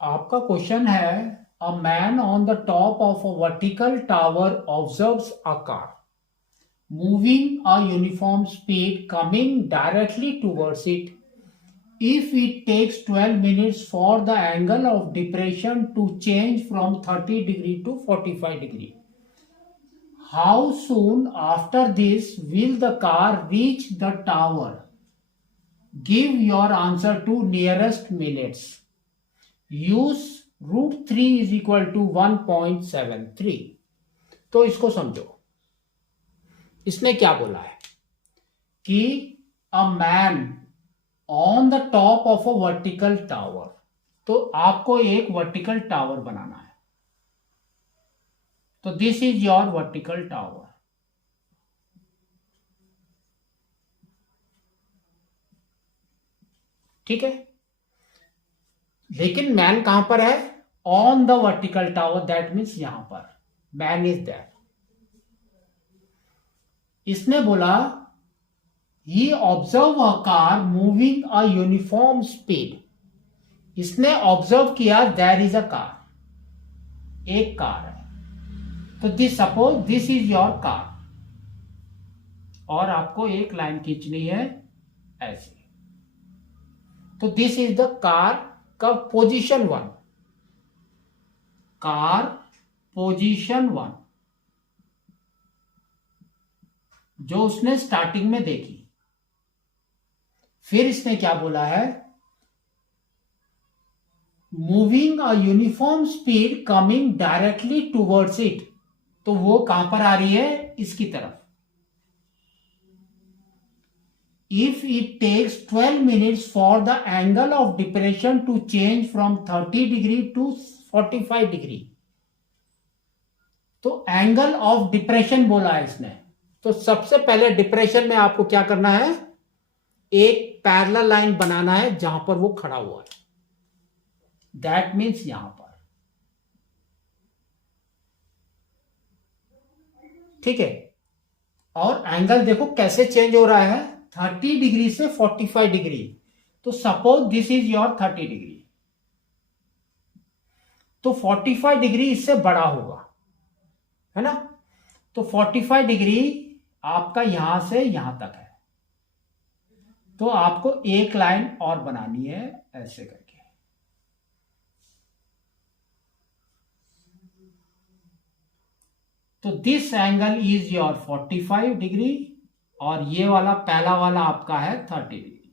आपका क्वेश्चन है अ man on the top of a vertical tower observes a car moving a uniform speed coming directly towards it. If it takes 12 minutes for the angle of depression to change from 30 degree to 45 degree, how soon after this will the car reach the tower? Give your answer to nearest minutes. Use root 3 is equal to 1.73. तो इसको समझो, इसने क्या बोला है कि a man on the top of a vertical tower. तो आपको एक वर्टिकल टावर बनाना है। तो this is your vertical tower. ठीक है, लेकिन मैन कहां पर है? On the vertical tower, that means यहां पर मैन इज दैट। इसने बोला ही observe a car moving a uniform speed. इसने ऑब्जर्व किया देयर इज अ कार, एक कार है। तो this suppose this is your car, और आपको एक लाइन खींचनी है ऐसे। तो दिस इज द कार का पोजीशन 1, कार पोजीशन 1 जो उसने स्टार्टिंग में देखी। फिर इसने क्या बोला है? Moving a uniform speed coming directly towards it. तो वो कहां पर आ रही है? इसकी तरफ। If it takes 12 minutes for the angle of depression to change from 30 degree to 45 degree. तो एंगल ऑफ डिप्रेशन बोला है इसने। तो सबसे पहले डिप्रेशन में आपको क्या करना है? एक पैरेलल लाइन बनाना है जहां पर वो खड़ा हुआ है, दैट मीन्स यहां पर। ठीक है, और एंगल देखो कैसे चेंज हो रहा है, 30 डिग्री से 45 डिग्री। तो suppose this is your 30 degree, तो 45 डिग्री इससे बड़ा होगा, है ना? तो 45 डिग्री आपका यहां से यहां तक है। तो आपको एक लाइन और बनानी है ऐसे करके। तो this angle is your 45 degree, और ये वाला पहला वाला आपका है 30 डिग्री,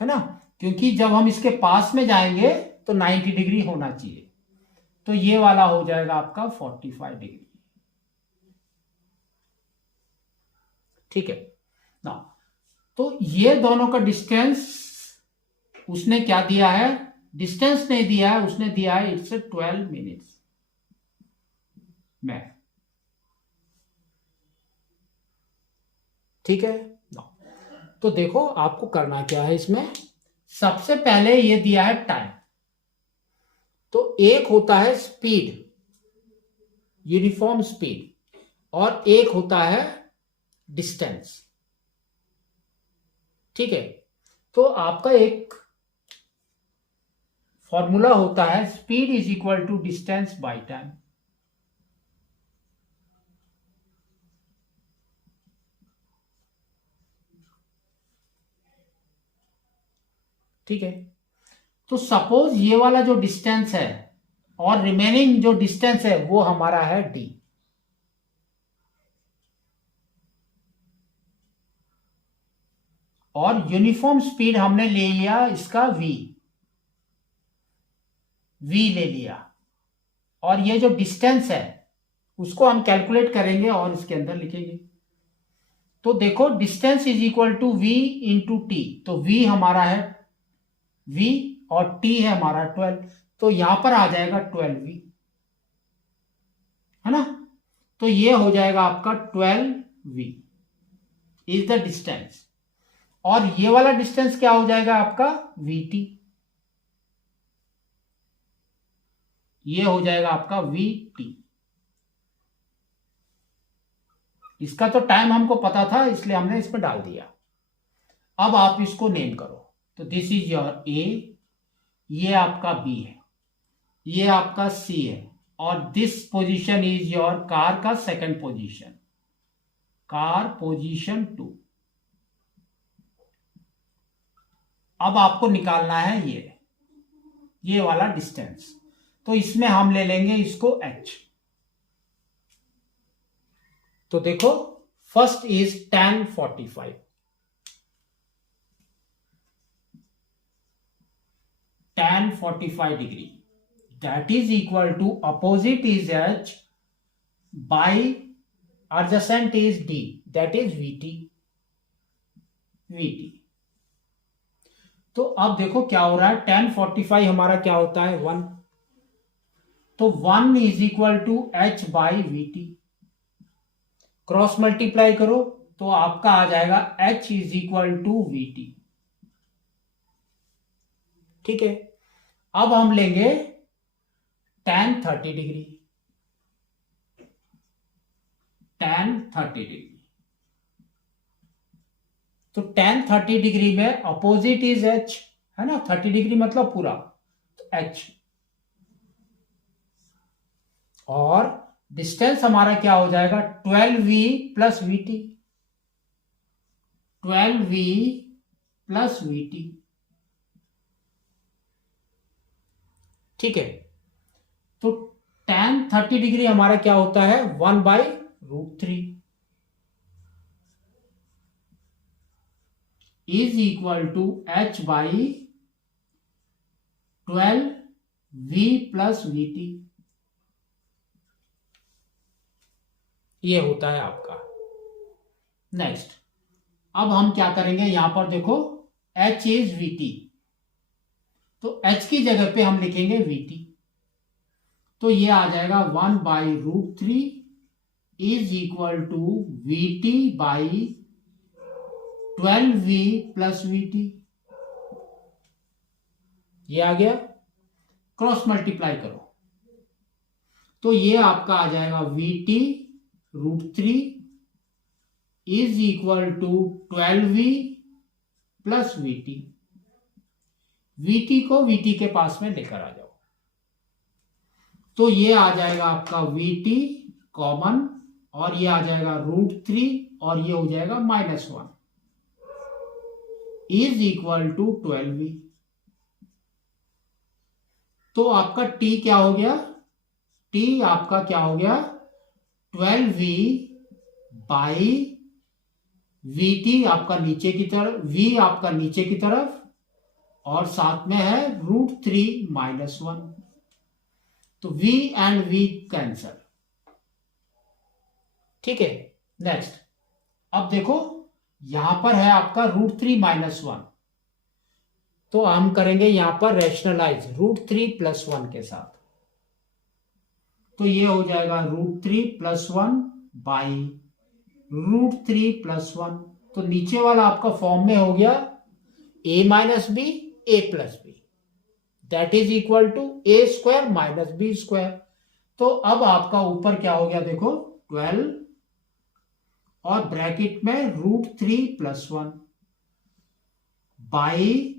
है ना? क्योंकि जब हम इसके पास में जाएंगे तो 90 डिग्री होना चाहिए। तो ये वाला हो जाएगा आपका 45 डिग्री। ठीक है ना? तो ये दोनों का डिस्टेंस उसने क्या दिया है? डिस्टेंस नहीं दिया है, उसने दिया है इट्स 12 मिनट्स में। ठीक है ना? तो देखो आपको करना क्या है इसमें। सबसे पहले ये दिया है टाइम। तो एक होता है स्पीड, यूनिफॉर्म स्पीड, और एक होता है डिस्टेंस। ठीक है, तो आपका एक फॉर्मूला होता है speed is equal to distance by time. ठीक है, तो सपोज ये वाला जो डिस्टेंस है और रिमेनिंग जो डिस्टेंस है वो हमारा है डी। और यूनिफॉर्म स्पीड हमने ले लिया इसका वी ले लिया, और ये जो डिस्टेंस है उसको हम कैलकुलेट करेंगे और इसके अंदर लिखेंगे। तो देखो distance is equal to v into t. तो वी हमारा है v और t है हमारा 12। तो यहां पर आ जाएगा 12v, है ना? तो ये हो जाएगा आपका 12v इज द डिस्टेंस, और ये वाला डिस्टेंस क्या हो जाएगा आपका vt। ये हो जाएगा आपका vt। इसका तो टाइम हमको पता था इसलिए हमने इसमें डाल दिया। अब आप इसको नेम करो। तो दिस इज योर ए, ये आपका बी है, ये आपका सी है, और this position is your car का सेकंड पोजीशन, कार पोजीशन 2। अब आपको निकालना है ये वाला डिस्टेंस, तो इसमें हम ले लेंगे इसको h। तो देखो first is tan 45, tan 45 degree, that is equal to opposite is h by adjacent is d, that is vt। तो अब देखो क्या हो रहा है, tan 45 हमारा क्या होता है 1, तो 1 is equal to h by v. Cross multiply करो तो आपका आ जाएगा h is equal to v. ठीक है, अब हम लेंगे tan 30 डिग्री, tan 30 डिग्री। तो tan 30 डिग्री में अपोजिट इज h, है ना, 30 डिग्री मतलब पूरा, तो h, और डिस्टेंस हमारा क्या हो जाएगा 12v plus VT, 12v plus VT. ठीक है, तो tan 30 डिग्री हमारा क्या होता है 1/√3 is equal to h by 12v plus VT. ये होता है आपका। नेक्स्ट, अब हम क्या करेंगे, यहां पर देखो h इज वीटी, तो h की जगह पे हम लिखेंगे वीटी, तो ये आ जाएगा 1/√3 is equal to VT by 12v plus VT. ये आ गया, क्रॉस मल्टीप्लाई करो तो ये आपका आ जाएगा VT√3 is equal to 12v plus VT. VT को वीटी के पास में लेकर आ जाओ, तो ये आ जाएगा आपका वीटी कॉमन, और ये आ जाएगा √3 और ये हो जाएगा -1 इज इक्वल टू 12v। तो आपका t क्या हो गया, t आपका क्या हो गया 12v बाई वीटी आपका नीचे की तरफ, v आपका नीचे की तरफ, और साथ में है √3 -1, तो v एंड v कैंसल। ठीक है, नेक्स्ट, अब देखो यहां पर है आपका √3 -1, तो हम करेंगे यहां पर रैशनलाइज √3 + 1 के साथ, तो ये हो जाएगा √3 + 1 बाई √3 + 1, तो नीचे वाला आपका फॉर्म में हो गया a - b a + b, that is equal to a² - b²। तो अब आपका ऊपर क्या हो गया देखो 12 और ब्रैकेट में √3 + 1 बाई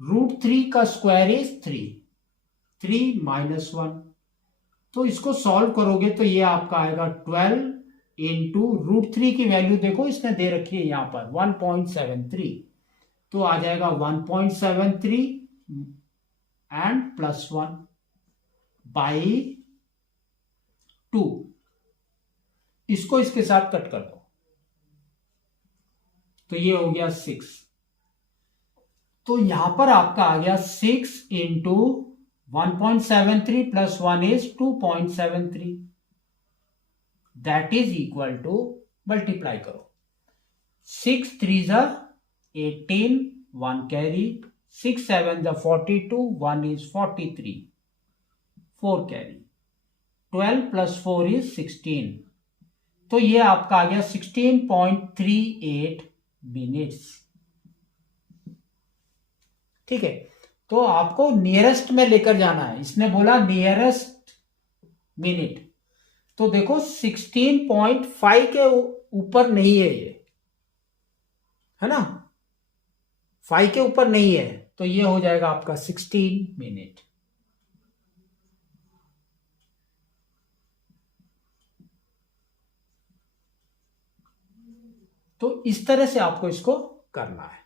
√3 का स्क्वायर इज 3 -1, तो इसको सॉल्व करोगे तो ये आपका आएगा 12 इंटू √3 की वैल्यू देखो इसने दे रखी है यहां पर 1.73, तो आ जाएगा 1.73 एंड +1 बाई 2, इसको इसके साथ कट कर दो तो ये हो गया 6, तो यहां पर आपका आ गया 6 इंटू 1.73 + 1 इज 2.73, that is equal to, multiply करो 6 3 18 1 कैरी, 6 7 42 1 इज 43 4 कैरी, 12 + 4 इज 16, तो ये आपका आ गया 16.38 मिनट्स। ठीक है, तो आपको नियरेस्ट में लेकर जाना है, इसने बोला नियरेस्ट मिनट, तो देखो 16.5 के ऊपर नहीं है ये, है ना, 5 के ऊपर नहीं है, तो ये हो जाएगा आपका 16 मिनट। तो इस तरह से आपको इसको करना है।